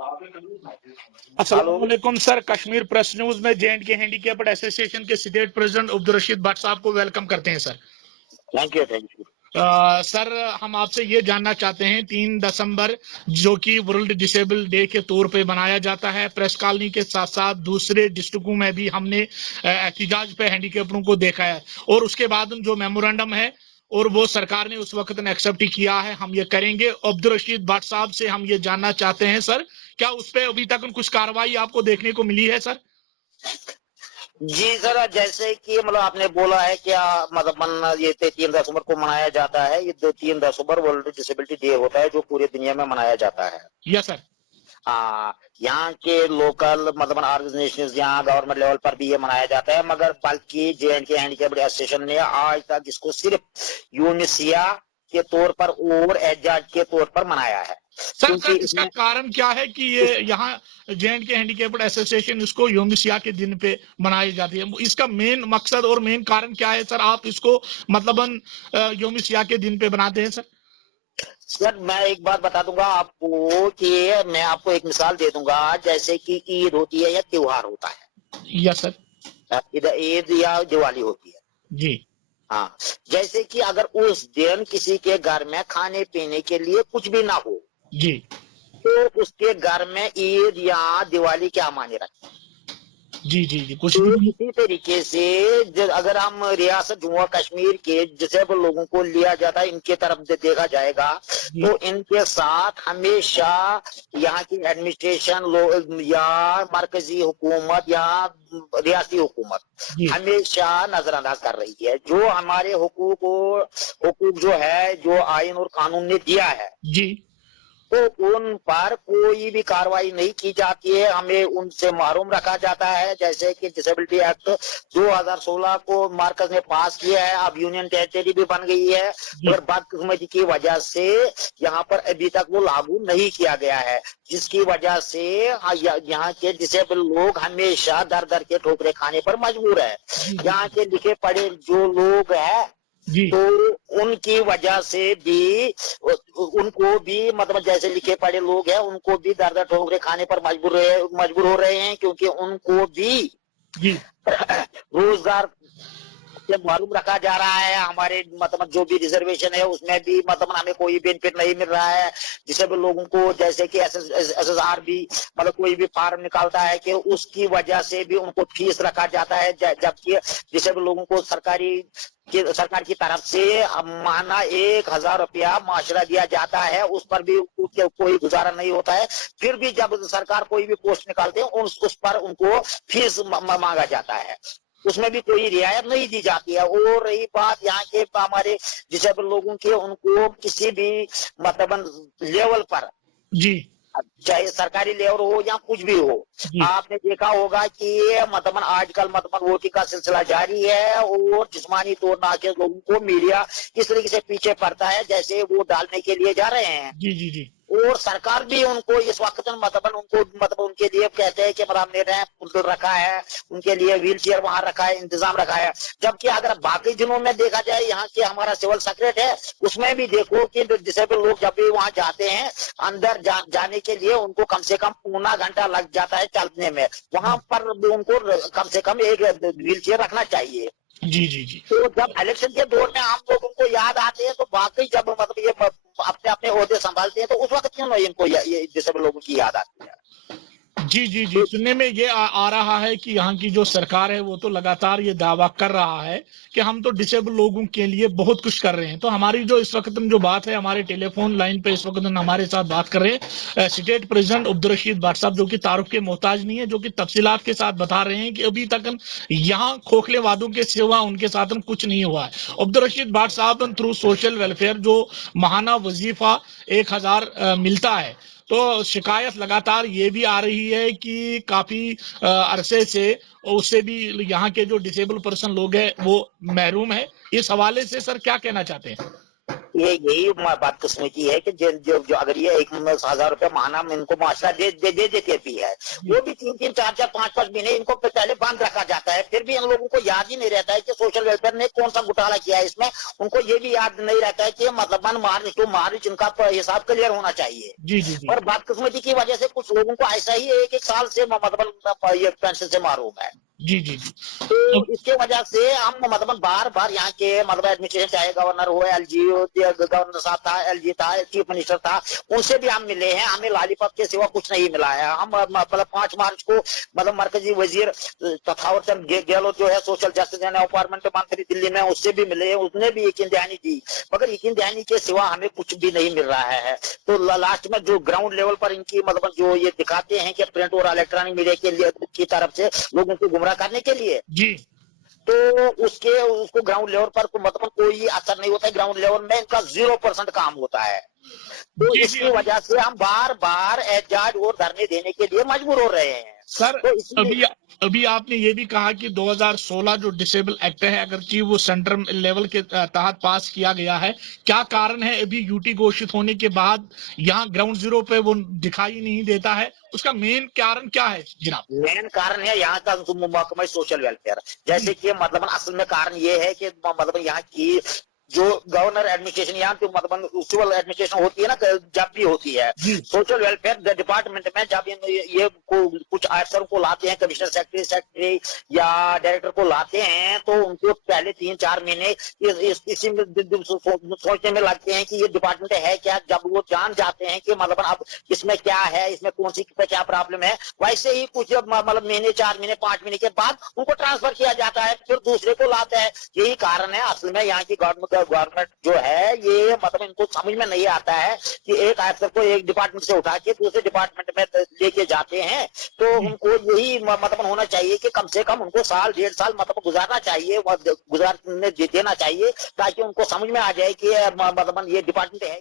Hello. अस्सलाम वालेकुम sir, Kashmir press news में J&K हैंडीकैप्ड एसोसिएशन के स्टेट प्रेसिडेंट अब्दुल रशीद भट्ट साहब को वेलकम करते हैं सर। Thank you. सर, हम आपसे ये जानना चाहते हैं, 3 दिसंबर जो कि वर्ल्ड डिसेबल डे के तौर पे मनाया जाता है, प्रेस कॉलोनी के साथ साथ दूसरे डिस्ट्रिक्टों में भी हमने एहतिजाज पे हैंडीकैप्डों को देखा है, और उसके बाद जो मेमोरेंडम है और वो सरकार ने उस वक्त एक्सेप्ट किया है, हम ये करेंगे। अब्दुल रशीद भट्ट साहब से हम ये जानना चाहते हैं सर, क्या उस पर अभी तक कुछ कार्रवाई आपको देखने को मिली है सर? जी सर, जैसे कि मतलब आपने बोला है क्या मतलब ये 3 दिसंबर को मनाया जाता है। ये 3 दिसंबर वर्ल्ड डिसेबिलिटी डे होता है जो पूरी दुनिया में मनाया जाता है। Yes sir. यहाँ के लोकल मतलब ऑर्गेनाइजेशन यहाँ गवर्नमेंट लेवल पर भी ये मनाया जाता है, मगर बल्कि J&K हैंडीकैप्ड एसोसिएशन ने आज तक इसको सिर्फ यूनिसिया के तौर पर और एजाज के तौर पर मनाया है। सर इसका कारण क्या है कि ये यहाँ J&K हैंडीकैप्ड एसोसिएशन इसको यूनिसिया के दिन पे मनाई जाती है? इसका मेन मकसद और मेन कारण क्या है सर, आप इसको मतलब यूनिसिया के दिन पे बनाते हैं सर? सर मैं एक बात बता दूंगा आपको कि मैं आपको एक मिसाल दे दूंगा, जैसे कि ईद होती है या त्योहार होता है। Yes sir. ईद या दिवाली होती है जी। हाँ, जैसे कि अगर उस दिन किसी के घर में खाने पीने के लिए कुछ भी ना हो जी तो उसके घर में ईद या दिवाली क्या माने रखते हैं। जी जी जी कुछ तो भी नहीं। इसी तरीके से अगर हम रियासत जम्मू कश्मीर के डिसेबल लोगों को लिया जाता है, इनके तरफ से देखा जाएगा तो इनके साथ हमेशा यहाँ की एडमिनिस्ट्रेशन या मरकजी हुकूमत या रियासती हुकूमत हमेशा नजरअंदाज कर रही है। जो हमारे हुकूक जो है, जो आइन और कानून ने दिया है जी, तो उन पर कोई भी कार्रवाई नहीं की जाती है, हमें उनसे महरूम रखा जाता है। जैसे कि डिसेबिलिटी एक्ट 2016 को मार्कस ने पास किया है, अब यूनियन टेरिटरी भी बन गई है, और बदकिस्मती की वजह से यहाँ पर अभी तक वो लागू नहीं किया गया है, जिसकी वजह से यहाँ के डिसेबल लोग हमेशा दर दर के ठोकरे खाने पर मजबूर है। यहाँ के लिखे पढ़े जो लोग हैं तो उनकी वजह से भी उनको भी मतलब जैसे लिखे पढ़े लोग हैं उनको भी दर दर ठोकरे खाने पर मजबूर हो रहे हैं, क्योंकि उनको भी रोजगार से मालूम रखा जा रहा है। हमारे मतलब जो भी रिजर्वेशन है उसमें भी मतलब हमें कोई बेनिफिट नहीं मिल रहा है। डिसेबल लोगों को जैसे कि SSR भी मतलब कोई भी फार्म निकालता है कि उसकी वजह से भी उनको फीस रखा जाता है, जबकि डिसेबल लोगों को सरकार की तरफ से माना 1000 रुपया माशरा दिया जाता है, उस पर भी कोई गुजारा नहीं होता है। फिर भी जब सरकार कोई भी पोस्ट निकालते हैं उस पर उनको फीस मांगा जाता है, उसमें भी कोई रियायत नहीं दी जाती है। और रही बात यहाँ के हमारे डिसेबल लोगों के, उनको किसी भी मतलब लेवल पर जी चाहे सरकारी लेवल हो या कुछ भी हो, आपने देखा होगा कि मतलब आजकल मतलब वोटिंग का सिलसिला जारी है और जिस्मानी तौर पर लोगों को मीडिया किस तरीके से पीछे पड़ता है जैसे वो डालने के लिए जा रहे हैं। जी जी जी। और सरकार भी उनको इस वक्त मतलब उनके लिए कहते हैं कि मतलब हमने रैंप रखा है, उनके लिए व्हील चेयर वहां रखा है, इंतजाम रखा है। जबकि अगर बाकी दिनों में देखा जाए, यहाँ के हमारा सिविल सेक्रेटरी है उसमें भी देखो कि डिसेबल लोग जब भी वहां जाते हैं अंदर जाने के लिए उनको कम से कम पौना घंटा लग जाता है चलने में, वहां पर भी उनको कम से कम एक व्हील चेयर रखना चाहिए। जी जी जी। तो जब इलेक्शन के दौर में हम लोग उनको याद आते हैं तो बाकी जब मतलब ये अपने अपने ओहदे संभालते हैं तो उस वक्त क्यों नहीं इनको ये डिसेबल लोगों की याद आती है। जी जी जी, सुनने में ये आ रहा है कि यहाँ की जो सरकार है वो तो लगातार ये दावा कर रहा है कि हम तो डिसेबल लोगों के लिए बहुत कुछ कर रहे हैं। तो हमारी जो इस वक्त जो बात है, हमारे टेलीफोन लाइन पे इस वक्त हमारे साथ बात कर रहे हैं स्टेट प्रेसिडेंट अब्दुल रशीद भट्ट साहब, जो कि तारुफ के मोहताज नहीं है, जो कि तफसीलात के साथ बता रहे हैं कि अभी तक यहाँ खोखले वादों के सिवा उनके साथ कुछ नहीं हुआ है। अब्दुल रशीद भट्ट साहब थ्रू सोशल वेलफेयर जो महाना वजीफा 1000 मिलता है, तो शिकायत लगातार ये भी आ रही है कि काफी अरसे से उससे भी यहाँ के जो डिसेबल पर्सन लोग हैं वो महरूम है। इस हवाले से सर क्या कहना चाहते हैं? ये यही बदकिस्मती की है कि जो अगर ये 1,000 रुपए माहाना इनको मुआवजा दे देते भी है, वो भी 3-3, 4-4, 5-5 महीने इनको पहले बंद रखा जाता है, फिर भी इन लोगों को याद ही नहीं रहता है कि सोशल वेलफेयर ने कौन सा घोटाला किया है इसमें। उनको ये भी याद नहीं रहता है कि मतलब मार्च इनका हिसाब क्लियर होना चाहिए। जी जी जी। और बदकिस्मती की वजह से कुछ लोगों को ऐसा ही 1-1 साल से मतलब ये पेंशन से महरूम है। जी जी जी। तो इसके वजह से हम मतलब बार बार यहाँ के मतलब एडमिनिस्ट्रेशन, चाहे गवर्नर हो, एलजी हो, गवर्नर साहब था, एलजी था, चीफ मिनिस्टर था, उनसे भी हम मिले हैं, हमें लॉलीपॉप के सिवा कुछ नहीं मिला है। हम मतलब 5 मार्च को मतलब मरकजी वजीर तथावर चंद गहलोत जो है सोशल जस्टिस एंड एम्पावरमेंट मंत्री दिल्ली में, उससे भी मिले, उसने भी यकीन दहानी दी, मगर यकीन दहानी के सिवा हमें कुछ भी नहीं मिल रहा है। तो लास्ट में जो ग्राउंड लेवल पर इनकी मतलब जो ये दिखाते हैं कि प्रिंट और इलेक्ट्रॉनिक मीडिया के लिए की तरफ से लोगों को गुमराह करने के लिए जी, तो उसको ग्राउंड लेवल पर मतलब कोई असर नहीं होता है। ग्राउंड लेवल में इनका 0% काम होता है। तो जी, इसकी वजह से हम बार बार एहतजाज और धरने देने के लिए मजबूर हो रहे हैं सर। तो अभी आपने ये भी कहा कि 2016 जो डिसेबल एक्ट है, अगर कि वो सेंट्रल लेवल के तहत पास किया गया है, क्या कारण है अभी यूटी घोषित होने के बाद यहाँ ग्राउंड जीरो पे वो दिखाई नहीं देता है? उसका मेन कारण क्या है जनाब? मेन कारण है यहाँ का महकमा सोशल वेलफेयर। जैसे कि मतलब असल में कारण ये है कि मतलब यहाँ की जो गवर्नर एडमिनिस्ट्रेशन यहाँ पे मतलब सिविल एडमिनिस्ट्रेशन होती है ना, जब भी होती है सोशल वेलफेयर डिपार्टमेंट में, जब ये कुछ अफसरों को लाते हैं, कमिश्नर सेक्रेटरी या डायरेक्टर को लाते हैं, तो उनको पहले 3-4 महीने इसी में सोचने में लगते हैं कि ये डिपार्टमेंट है क्या। जब वो जान जाते हैं कि मतलब अब इसमें क्या है, इसमें कौन सी क्या प्रॉब्लम है, वैसे ही कुछ मतलब महीने, 4 महीने, 5 महीने के बाद उनको ट्रांसफर किया जाता है, फिर दूसरे को लाता है। यही कारण है असल में यहाँ की गवर्नमेंट जो है, ये मतलब इनको समझ में नहीं आता है कि एक अफसर को एक डिपार्टमेंट से उठा के दूसरे डिपार्टमेंट में लेके जाते हैं, तो उनको यही मतलब होना चाहिए कि कम से कम उनको 1-1.5 साल मतलब गुजारना चाहिए, गुजारने देना चाहिए, ताकि उनको समझ में आ जाए कि मतलब ये डिपार्टमेंट है।